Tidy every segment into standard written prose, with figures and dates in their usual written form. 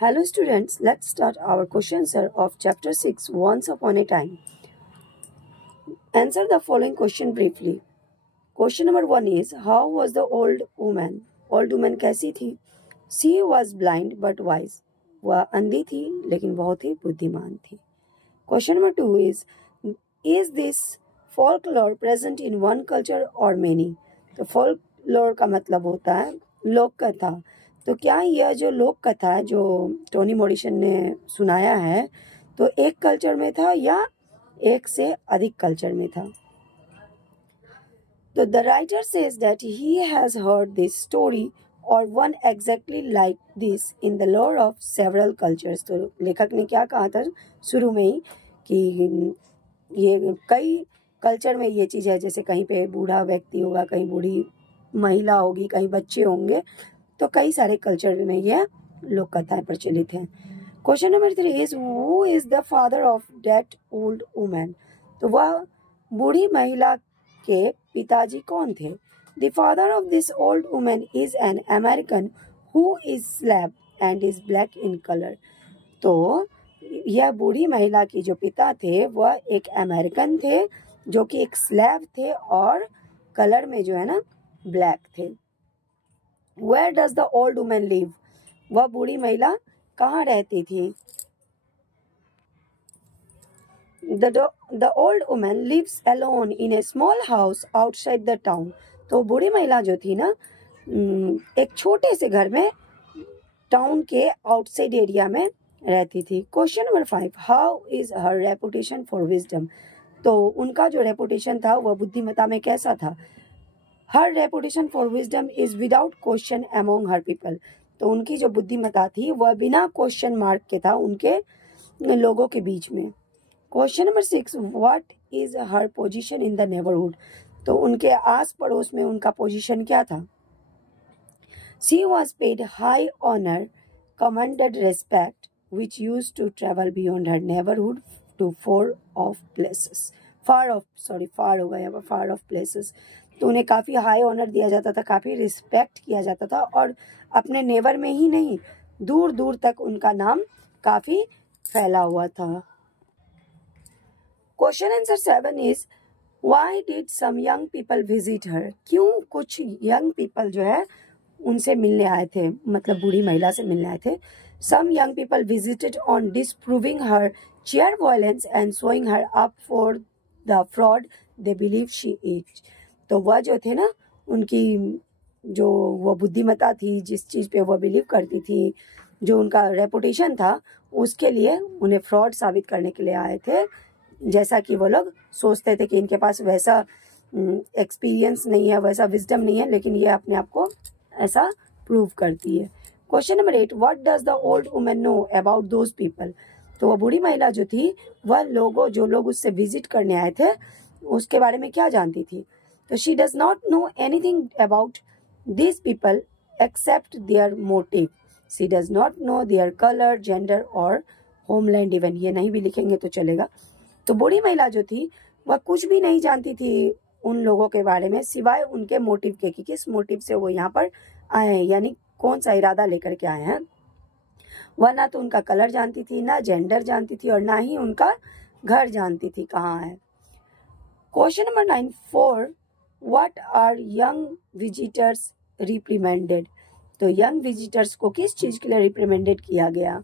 Hello students, let's start our question answer of chapter 6 Once Upon a Time. Answer the following question briefly. Question number 1 is how was the old woman? Old woman कैसी थी? She was blind but wise. वह अंधी थी लेकिन बहुत ही बुद्धिमान थी. Question number 2 is this folklore present in one culture or many? तो folklore का मतलब होता है लोक कथा. तो क्या यह जो लोक कथा है जो टोनी मॉरिसन ने सुनाया है तो एक कल्चर में था या एक से अधिक कल्चर में था? तो the writer says that he has heard this story और one exactly like this in the lore of several cultures. तो लेखक ने क्या कहा था शुरू में ही कि ये कई कल्चर में ये चीज़ है, जैसे कहीं पे बूढ़ा व्यक्ति होगा, कहीं बूढ़ी महिला होगी, कहीं बच्चे होंगे, तो कई सारे कल्चर में यह लोक कथाएं प्रचलित हैं. Question number 3 is who is the father of that old woman? तो वह बूढ़ी महिला के पिताजी कौन थे? The father of this old woman is an American who is slab and is black in colour. तो यह बूढ़ी महिला की जो पिता थे वह एक अमेरिकन थे जो कि एक स्लैब थे और कलर में जो है ना ब्लैक थे. Where does the old woman live? वह बूढ़ी महिला कहाँ रहती थी? The old woman lives alone in a small house outside the town. तो बूढ़ी महिला जो थी ना एक छोटे से घर में टाउन के आउटसाइड एरिया में रहती थी. Question number 5 how is her reputation for wisdom? तो उनका जो रेपुटेशन था वह बुद्धिमत्ता में कैसा था? Her reputation for wisdom is without question among her people. तो उनकी जो बुद्धिमत्ता थी वह बिना क्वेश्चन मार्क के था उनके लोगों के बीच में. Question number 6 what is her position in the neighbourhood? तो उनके आस पड़ोस में उनका पोजीशन क्या था? She was paid high honour commanded respect which use to travel beyond her neighbourhood to far off places. तो उन्हें काफ़ी हाई ऑनर दिया जाता था, काफ़ी रिस्पेक्ट किया जाता था और अपने नेबर में ही नहीं दूर दूर तक उनका नाम काफ़ी फैला हुआ था. Question answer 7 is why did some young people visit her? क्यों कुछ यंग पीपल जो है उनसे मिलने आए थे, मतलब बूढ़ी महिला से मिलने आए थे. Some young people visited on disproving her sheer violence and showing her up for the fraud they believe she is. तो वह जो थे ना उनकी जो वो बुद्धिमत्ता थी, जिस चीज़ पे वह बिलीव करती थी, जो उनका रेपुटेशन था, उसके लिए उन्हें फ्रॉड साबित करने के लिए आए थे. जैसा कि वो लोग सोचते थे कि इनके पास वैसा एक्सपीरियंस नहीं है, वैसा विजडम नहीं है, लेकिन ये अपने आप को ऐसा प्रूव करती है. Question number 8 what does the old woman know about those people? तो वो बूढ़ी महिला जो थी वह जो लोग उससे विजिट करने आए थे उसके बारे में क्या जानती थी? तो she does not know anything about this people except their motive. She does not know their colour, gender और होमलैंड इवन. ये नहीं भी लिखेंगे तो चलेगा. तो बूढ़ी महिला जो थी वह कुछ भी नहीं जानती थी उन लोगों के बारे में सिवाय उनके मोटिव के कि किस मोटिव से वो यहाँ पर आए हैं, यानी कौन सा इरादा लेकर के आए हैं. वह ना तो उनका कलर जानती थी, ना जेंडर जानती थी और ना ही उनका घर जानती थी कहाँ है. Question number 9 4 what are young visitors reprimanded? तो यंग विजिटर्स को किस चीज के लिए रिप्रिमेंडेड किया गया?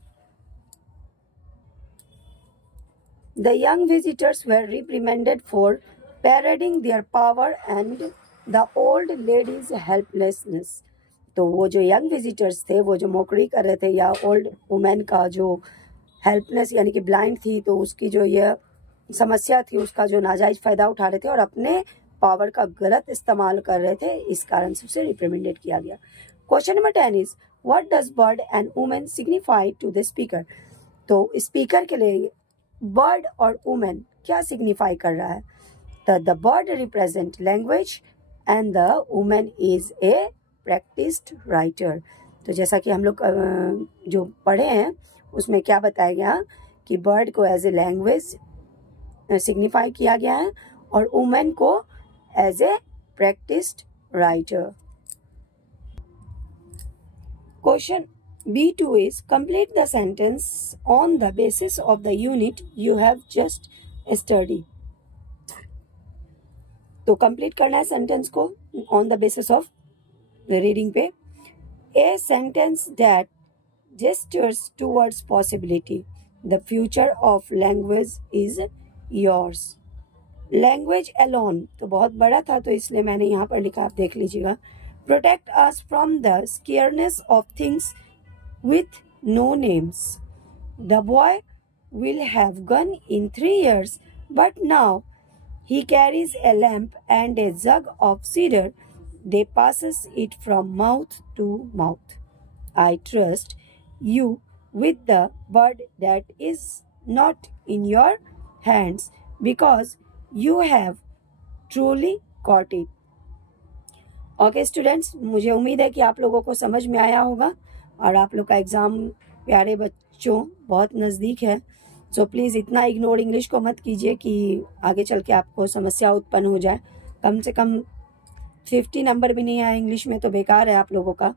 The young visitors were reprimanded for parading their power and the old lady's helplessness. तो वो जो यंग विजिटर्स थे, वो जो मौकरी कर रहे थे या ओल्ड वुमेन का जो हेल्पलेस यानी कि ब्लाइंड थी, तो उसकी जो यह समस्या थी उसका जो नाजायज फायदा उठा रहे थे और अपने पावर का गलत इस्तेमाल कर रहे थे, इस कारण से उसे रिप्रिमेंडेड किया गया. Question number 10 is what does bird and women signify to the speaker? तो स्पीकर के लिए बर्ड और वुमेन क्या सिग्निफाई कर रहा है? The bird represent language and the women is a practised writer. तो जैसा कि हम लोग जो पढ़े हैं उसमें क्या बताया गया कि बर्ड को एज ए लैंग्वेज सिग्निफाई किया गया है और वुमेन को as a practised writer. Question B2 is complete the sentence on the basis of the unit you have just studied. तो कंप्लीट करना है सेंटेंस को on the basis of reading पे. A sentence that gestures towards possibility. The future of language is yours. Language alone तो बहुत बड़ा था तो इसलिए मैंने यहाँ पर लिखा, आप देख लीजिएगा. Protect us from the scareness of things with no names. The boy will have gone in 3 years, but now he carries a lamp and a jug of cider. They passes it from mouth to mouth. I trust you with the bird that is not in your hands because you have truly caught it. Okay students, मुझे उम्मीद है कि आप लोगों को समझ में आया होगा और आप लोग का एग्ज़ाम प्यारे बच्चों बहुत नज़दीक है. सो प्लीज़ इतना इग्नोर इंग्लिश को मत कीजिए कि आगे चल के आपको समस्या उत्पन्न हो जाए. कम से कम 50 नंबर भी नहीं आए इंग्लिश में तो बेकार है आप लोगों का.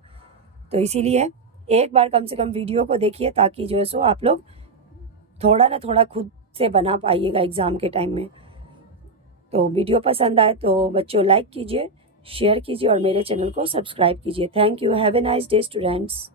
तो इसीलिए एक बार कम से कम वीडियो को देखिए ताकि जो है सो आप लोग थोड़ा ना थोड़ा खुद से बना पाइएगा एग्ज़ाम के टाइम में. तो वीडियो पसंद आए तो बच्चों लाइक कीजिए, शेयर कीजिए और मेरे चैनल को सब्सक्राइब कीजिए. Thank you. Have a nice day students.